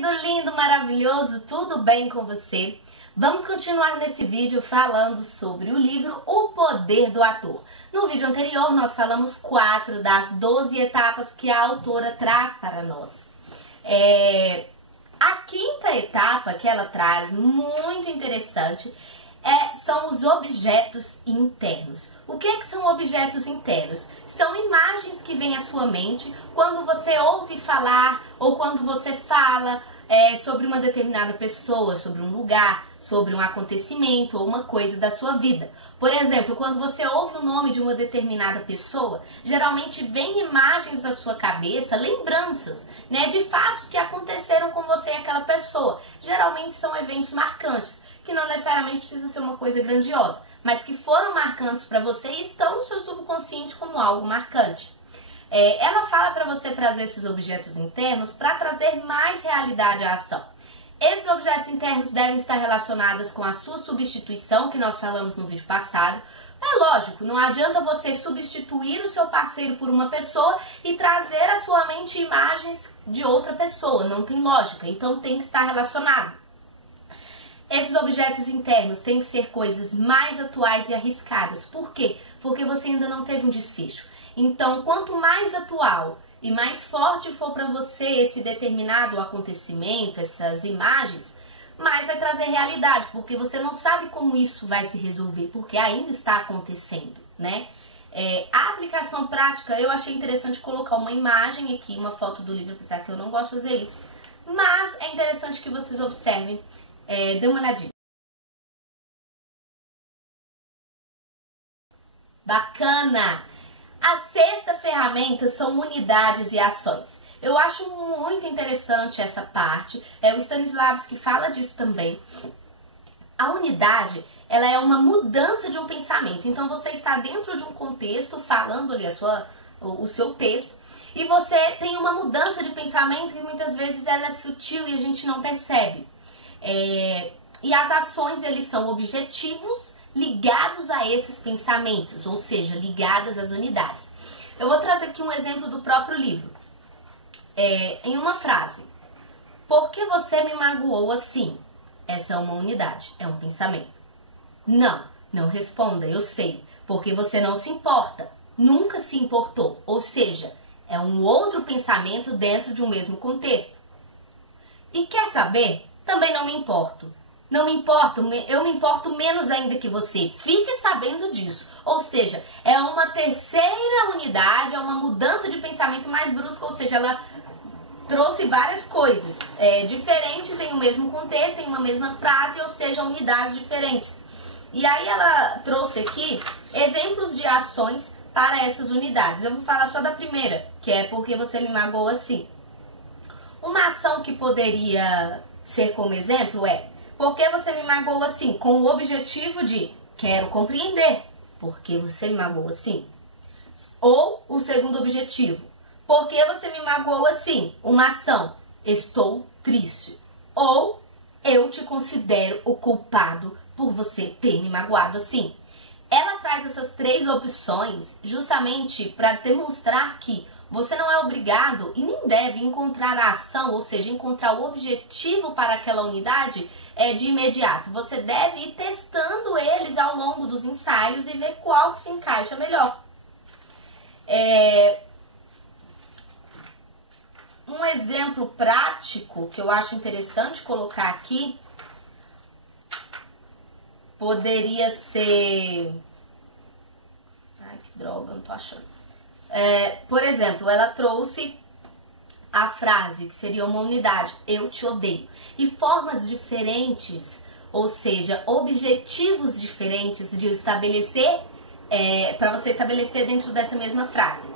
querido, lindo, maravilhoso, tudo bem com você? Vamos continuar nesse vídeo falando sobre o livro O Poder do Ator. No vídeo anterior nós falamos 4 das 12 etapas que a autora traz para nós. A quinta etapa que ela traz, muito interessante, são os objetos internos. O que são objetos internos? São imagens que vêm à sua mente quando você ouve falar ou quando você fala sobre uma determinada pessoa, sobre um lugar, sobre um acontecimento ou uma coisa da sua vida. Por exemplo, quando você ouve o nome de uma determinada pessoa, geralmente vem imagens à sua cabeça, lembranças, de fatos que aconteceram com você e aquela pessoa. Geralmente são eventos marcantes, que não necessariamente precisa ser uma coisa grandiosa, mas que foram marcantes para você e estão no seu subconsciente como algo marcante. Ela fala para você trazer esses objetos internos para trazer mais realidade à ação. Esses objetos internos devem estar relacionados com a sua substituição, que nós falamos no vídeo passado. É lógico, não adianta você substituir o seu parceiro por uma pessoa e trazer à sua mente imagens de outra pessoa, não tem lógica, então tem que estar relacionado. Esses objetos internos têm que ser coisas mais atuais e arriscadas. Por quê? Porque você ainda não teve um desfecho. Então, quanto mais atual e mais forte for para você esse determinado acontecimento, essas imagens, mais vai trazer realidade, porque você não sabe como isso vai se resolver, porque ainda está acontecendo, né? A aplicação prática, eu achei interessante colocar uma imagem aqui, uma foto do livro, apesar que eu não gosto de fazer isso, mas é interessante que vocês observem. Dê uma olhadinha. Bacana! A sexta ferramenta são unidades e ações. Eu acho muito interessante essa parte. O Stanislavski fala disso também. A unidade, ela é uma mudança de um pensamento. Então você está dentro de um contexto, falando ali o seu texto, e você tem uma mudança de pensamento que muitas vezes ela é sutil e a gente não percebe. E as ações, eles são objetivos ligados a esses pensamentos, ou seja, ligadas às unidades. Eu vou trazer aqui um exemplo do próprio livro. Em uma frase: por que você me magoou assim? Essa é uma unidade, é um pensamento. Não responda, eu sei, porque você não se importa, nunca se importou, ou seja, é um outro pensamento dentro de um mesmo contexto. E quer saber? Também não me importo. Não me importo, eu me importo menos ainda que você. Fique sabendo disso. Ou seja, é uma terceira unidade, é uma mudança de pensamento mais brusca, ou seja, ela trouxe várias coisas diferentes em um mesmo contexto, em uma mesma frase, ou seja, unidades diferentes. E aí ela trouxe aqui exemplos de ações para essas unidades. Eu vou falar só da primeira, que é porque você me magoou assim. Uma ação que poderia ser como exemplo por que você me magoou assim? Com o objetivo de quero compreender. Por que você me magoou assim? Ou o segundo objetivo, por que você me magoou assim? Uma ação, estou triste. Ou eu te considero o culpado por você ter me magoado assim. Ela traz essas 3 opções justamente para demonstrar que você não é obrigado e nem deve encontrar a ação, ou seja, encontrar o objetivo para aquela unidade de imediato. Você deve ir testando eles ao longo dos ensaios e ver qual que se encaixa melhor. Um exemplo prático que eu acho interessante colocar aqui poderia ser... Ai, que droga, não tô achando. Por exemplo, ela trouxe a frase, que seria uma unidade, eu te odeio. E formas diferentes, ou seja, objetivos diferentes de estabelecer, para você estabelecer dentro dessa mesma frase.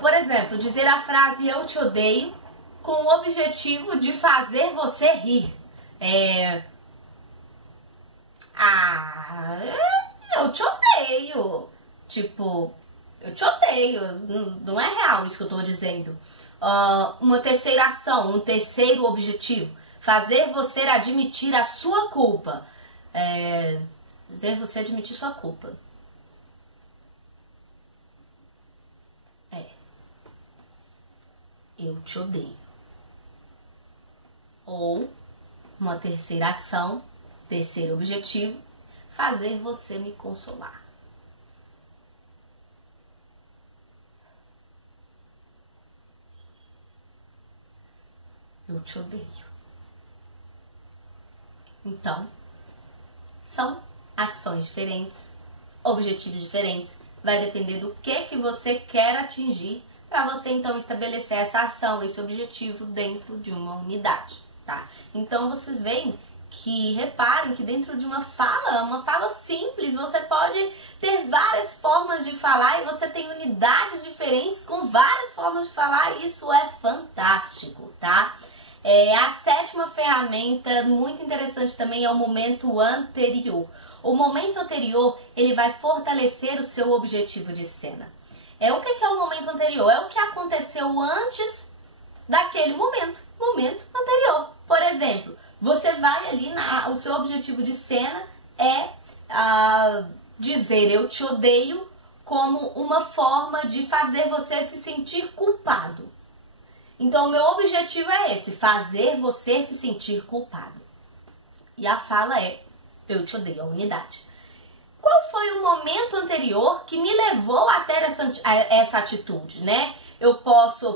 Por exemplo, dizer a frase eu te odeio com o objetivo de fazer você rir. Eu te odeio. Tipo... eu te odeio, não é real isso que eu estou dizendo. Uma terceira ação, um terceiro objetivo, fazer você admitir a sua culpa. Fazer você admitir sua culpa. Eu te odeio. Ou uma terceira ação, terceiro objetivo, fazer você me consolar. Eu te odeio. Então, são ações diferentes, objetivos diferentes. Vai depender do que você quer atingir para você então estabelecer essa ação, esse objetivo dentro de uma unidade, tá? Então vocês veem que, reparem que dentro de uma fala simples, você pode ter várias formas de falar e você tem unidades diferentes com várias formas de falar e isso é fantástico, tá? A sétima ferramenta, muito interessante também, é o momento anterior. O momento anterior, ele vai fortalecer o seu objetivo de cena. O que é o momento anterior? É o que aconteceu antes daquele momento anterior. Por exemplo, você vai ali, o seu objetivo de cena é dizer eu te odeio como uma forma de fazer você se sentir culpado. Então, o meu objetivo é esse, fazer você se sentir culpado. E a fala é, eu te odeio, a unidade. Qual foi o momento anterior que me levou a ter essa atitude, né?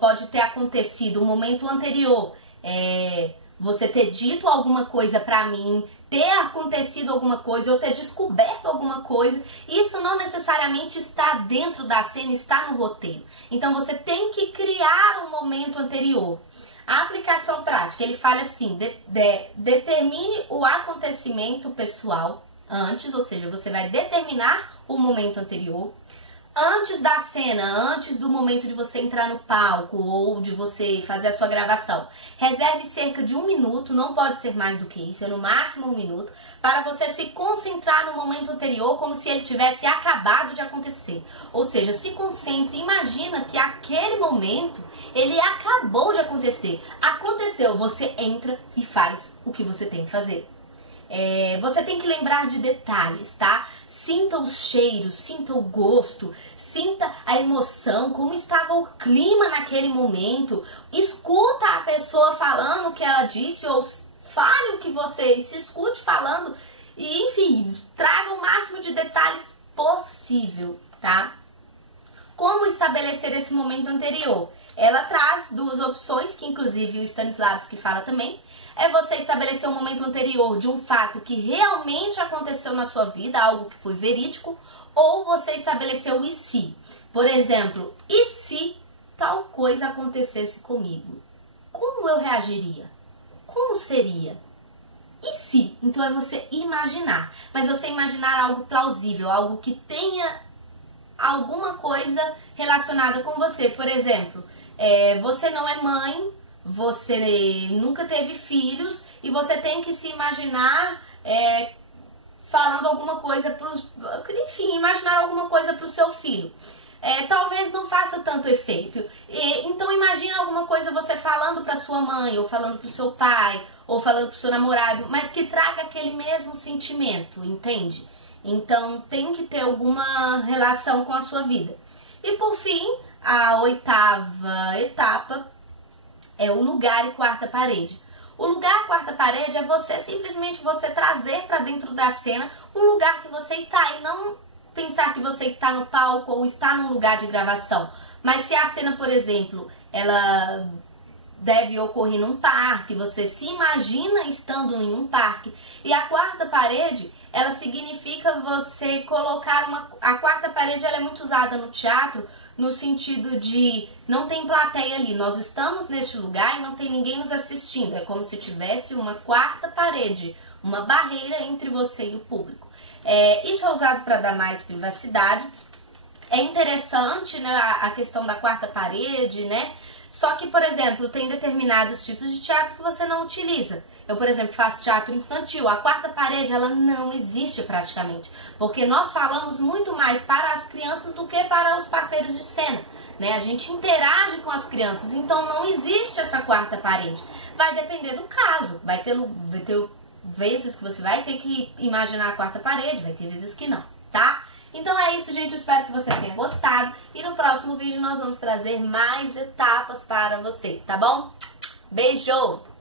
Pode ter acontecido um momento anterior, você ter dito alguma coisa pra mim, ter acontecido alguma coisa, eu ter descoberto alguma coisa. Isso não necessariamente está dentro da cena, está no roteiro. Então você tem que criar um momento anterior. A aplicação prática, ele fala assim, determine o acontecimento pessoal antes, ou seja, você vai determinar o momento anterior. Antes da cena, antes do momento de você entrar no palco ou de você fazer a sua gravação, reserve cerca de 1 minuto, não pode ser mais do que isso, é no máximo 1 minuto, para você se concentrar no momento anterior como se ele tivesse acabado de acontecer. Ou seja, se concentre, imagina que aquele momento, ele acabou de acontecer. Aconteceu, você entra e faz o que você tem que fazer. Você tem que lembrar de detalhes, tá? Sinta os cheiros, sinta o gosto, sinta a emoção, como estava o clima naquele momento. Escuta a pessoa falando o que ela disse ou fale o que você se escute falando e, enfim, traga o máximo de detalhes possível, tá? Como estabelecer esse momento anterior? Ela traz 2 opções, que inclusive o Stanislavski fala também. É você estabelecer um momento anterior de um fato que realmente aconteceu na sua vida, algo que foi verídico, ou você estabelecer o e se. Por exemplo, e se tal coisa acontecesse comigo? Como eu reagiria? Como seria? E se? Então é você imaginar, mas você imaginar algo plausível, algo que tenha alguma coisa relacionada com você. Por exemplo, você não é mãe, você nunca teve filhos e você tem que se imaginar falando alguma coisa enfim, imaginar alguma coisa para o seu filho. Talvez não faça tanto efeito. Então imagina alguma coisa você falando para sua mãe, ou falando para o seu pai, ou falando para o seu namorado, mas que traga aquele mesmo sentimento, entende? Então tem que ter alguma relação com a sua vida. E por fim, a 8ª etapa é o lugar e quarta parede. O lugar, quarta parede, é simplesmente você trazer para dentro da cena um lugar que você está e não pensar que você está no palco ou está num lugar de gravação. Mas se a cena, por exemplo, ela deve ocorrer num parque, você se imagina estando em um parque. E a quarta parede, ela significa você colocar a quarta parede, ela é muito usada no teatro, no sentido de não tem plateia ali, nós estamos neste lugar e não tem ninguém nos assistindo. É como se tivesse uma quarta parede, uma barreira entre você e o público. Isso é usado para dar mais privacidade. É interessante, né, a questão da quarta parede, né? Só que, por exemplo, tem determinados tipos de teatro que você não utiliza. Eu, por exemplo, faço teatro infantil. A quarta parede, ela não existe praticamente. Porque nós falamos muito mais para as crianças do que para os parceiros de cena, né? A gente interage com as crianças, então não existe essa quarta parede. Vai depender do caso. Vai ter vezes que você vai ter que imaginar a quarta parede, vai ter vezes que não, tá? Então é isso, gente. Eu espero que você tenha gostado. E no próximo vídeo nós vamos trazer mais etapas para você, tá bom? Beijo!